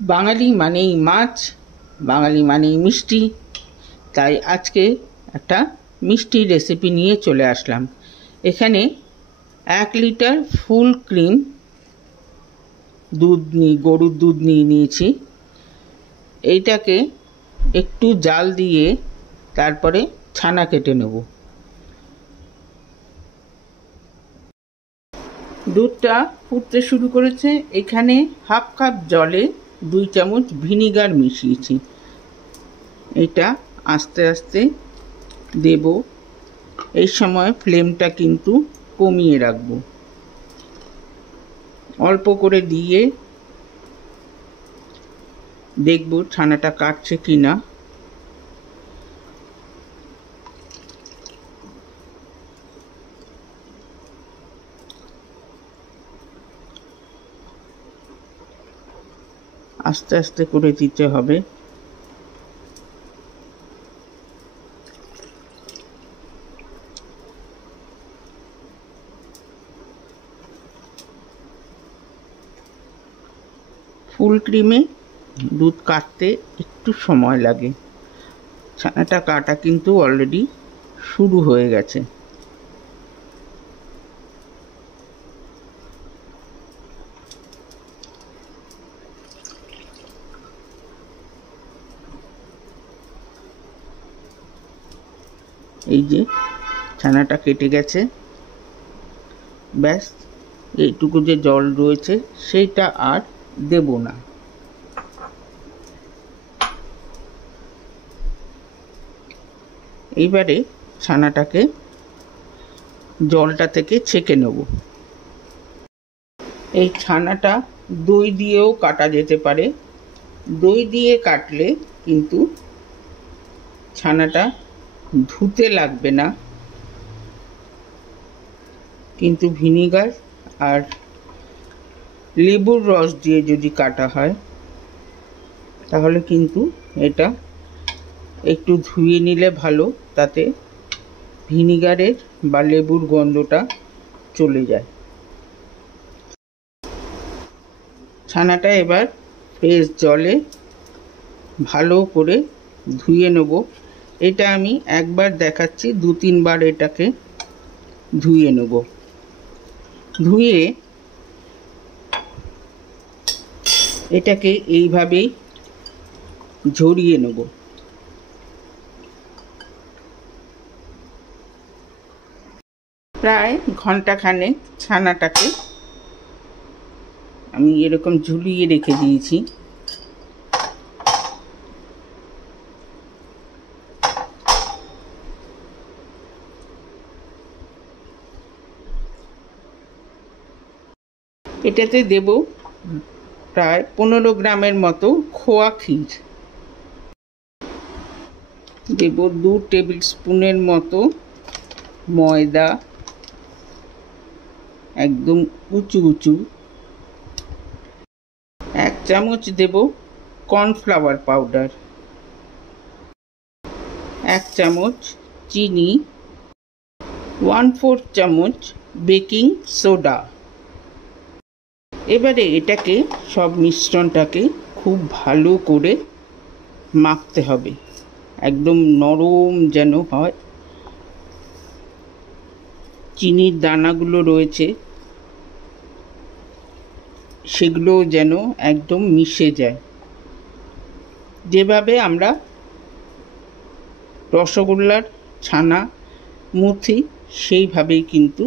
বাঙালি মানেই মাছ, বাঙালি মানেই মিষ্টি। তাই আজকে একটা মিষ্টি রেসিপি নিয়ে চলে আসলাম। এখানে 1 লিটার ফুল ক্রিম গরুর দুধ নিয়েছি। এইটাকে একটু জাল দিয়ে তারপরে ছানা কেটে নেব। দুধটা ফুটতে শুরু করেছে। এখানে হাফ কাপ জলে 2 চামচ ভিনিগার মিশিয়েছি। এটা আস্তে আস্তে দেব। এই সময় ফ্লেমটা কিন্তু কমিয়ে রাখব। অল্প করে দিয়ে দেখব ছানাটা কাটছে কিনা। আস্তে আস্তে করে দিতে হবে। ফুল ক্রিমে দুধ কাটতে একটু সময় লাগে। ছানাটা কাটা কিন্তু অলরেডি শুরু হয়ে গেছে। এই যে ছানাটা কেটে গেছে। ব্যাস, এইটুকু যে জল রয়েছে সেইটা আর দেব না। এইবারে ছানাটাকে জলটা থেকে ছেঁকে নেব। এই ছানাটা দই দিয়েও কাটা যেতে পারে। দই দিয়ে কাটলে কিন্তু ছানাটা ধুতে লাগবে না, কিন্তু ভিনিগার আর লেবুর রস দিয়ে যদি কাটা হয় তাহলে কিন্তু এটা একটু ধুয়ে নিলে ভালো, তাতে ভিনিগারের বা লেবুর গন্ধটা চলে যায়। ছানাটা এবার ফ্রেশ জলে ভালো করে ধুয়ে নেব। এটা আমি একবার দেখাচ্ছি, 2-3 বার এটাকে ধুয়ে নেব। ধুয়ে এটাকে এইভাবেই ঝরিয়ে নেব। প্রায় ঘন্টাখানেক ছানাটাকে আমি এরকম ঝুলিয়ে রেখে দিয়েছি। এটাতে দেব প্রায় 15 গ্রামের মতো খোয়া ক্ষীর। দেব 2 টেবিল স্পুনের মতো ময়দা, একদম উঁচু উঁচু। 1 চামচ দেব কর্নফ্লাওয়ার পাউডার, 1 চামচ চিনি, 1/4 চামচ বেকিং সোডা। এবারে এটাকে সব মিশ্রণটাকে খুব ভালো করে মাখতে হবে, একদম নরম যেন হয়। চিনির দানাগুলো রয়েছে সেগুলো যেন একদম মিশে যায়। যেভাবে আমরা রসগোল্লার ছানা মুথি সেইভাবেই কিন্তু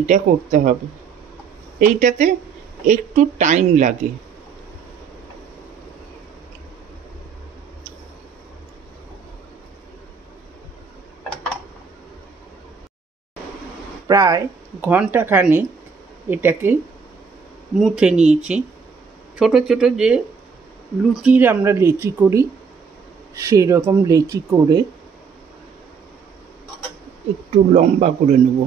এটা করতে হবে। এইটাতে একটু টাইম লাগে। প্রায় ঘন্টাখানেক এটাকে মুথে নিয়েছি। ছোট ছোট যে লুচির আমরা লেচি করি সেই রকম লেচি করে একটু লম্বা করে নেব।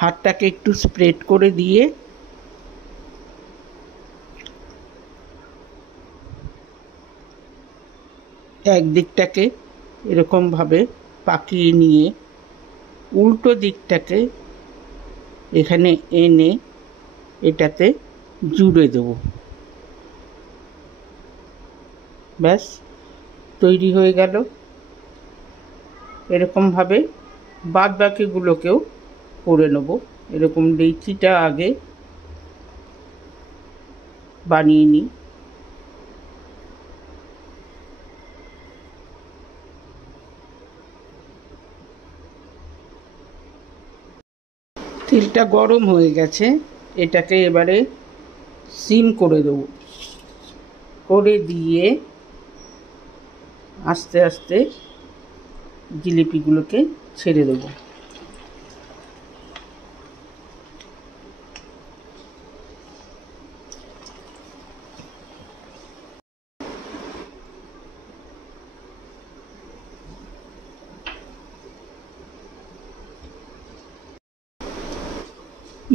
হাতটাকে একটু স্প্রেড করে দিয়ে একদিকটাকে এরকমভাবে পাকিয়ে নিয়ে উল্টো দিকটাকে এখানে এনে এটাতে জুড়ে দেব। ব্যাস তৈরি হয়ে গেল। এরকমভাবে বাদ বাকিগুলোকেও করে নেব। এরকম ডেইচিটা আগে বানিয়ে নিই। তেলটা গরম হয়ে গেছে, এটাকে এবারে সিম করে দেব। করে দিয়ে আস্তে আস্তে জিলিপিগুলোকে ছেড়ে দেব।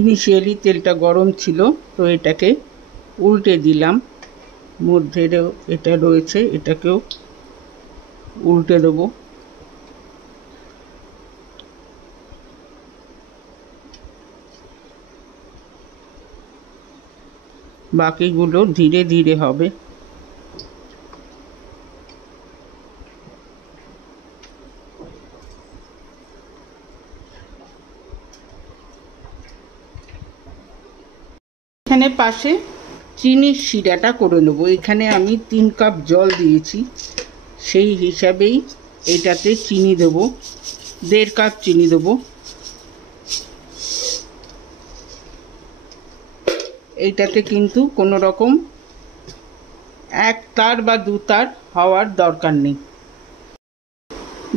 ইনিশিয়ালি তেলটা গরম ছিল, তো এটাকে উল্টে দিলাম। মধ্যে এটা রয়েছে, এটাকেও উল্টে দেবো। বাকিগুলো ধীরে ধীরে হবে। এখানে পাশে চিনির শিরাটা করে নেবো। এখানে আমি 3 কাপ জল দিয়েছি, সেই হিসাবেই এটাতে চিনি দেব। 1.5 কাপ চিনি দেব। এইটাতে কিন্তু কোনো রকম 1 তার বা 2 তার হওয়ার দরকার নেই।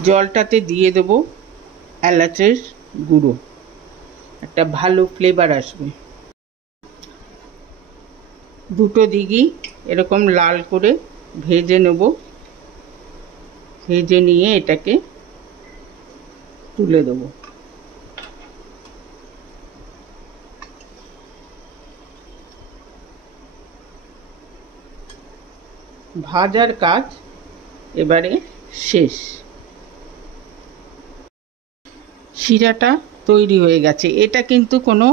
জলটাতে দিয়ে দেব এলাচের গুঁড়ো, একটা ভালো ফ্লেভার আসবে। দুটো দিকই এরকম লাল করে ভেজে নেব। ভেজে নিয়ে এটাকে তুলে দেব। ভাজার কাজ এবারে শেষ। শিরাটা তৈরি হয়ে গেছে। এটা কিন্তু কোনো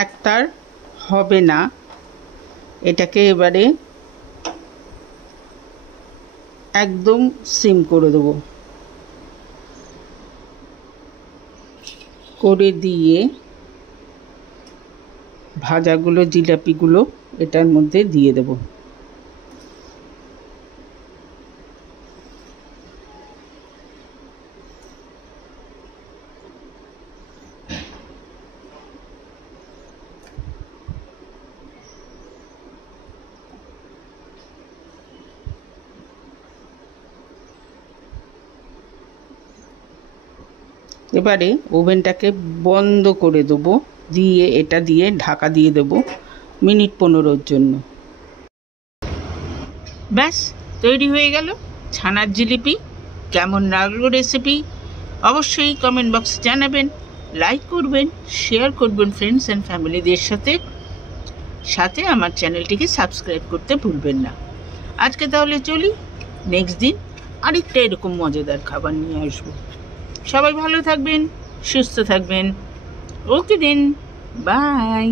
1 তার হবে না। এটাকে এবারে একদম সিম করে দেব। করে দিয়ে ভাজাগুলো জিলাপিগুলো এটার মধ্যে দিয়ে দেব। এবারে ওভেনটাকে বন্ধ করে দেবো, দিয়ে এটা দিয়ে ঢাকা দিয়ে দেবো মিনিট 15-র জন্য। ব্যাস তৈরি হয়ে গেল ছানার জিলিপি। কেমন লাগলো রেসিপি অবশ্যই কমেন্ট বক্সে জানাবেন। লাইক করবেন, শেয়ার করবেন ফ্রেন্ডস অ্যান্ড ফ্যামিলিদের সাথে। সাথে আমার চ্যানেলটিকে সাবস্ক্রাইব করতে ভুলবেন না। আজকে তাহলে চলি, নেক্সট দিন আরেকটা এরকম মজাদার খাবার নিয়ে আসবো। সবাই ভালো থাকবেন, সুস্থ থাকবেন। ওকে দেন, বাই।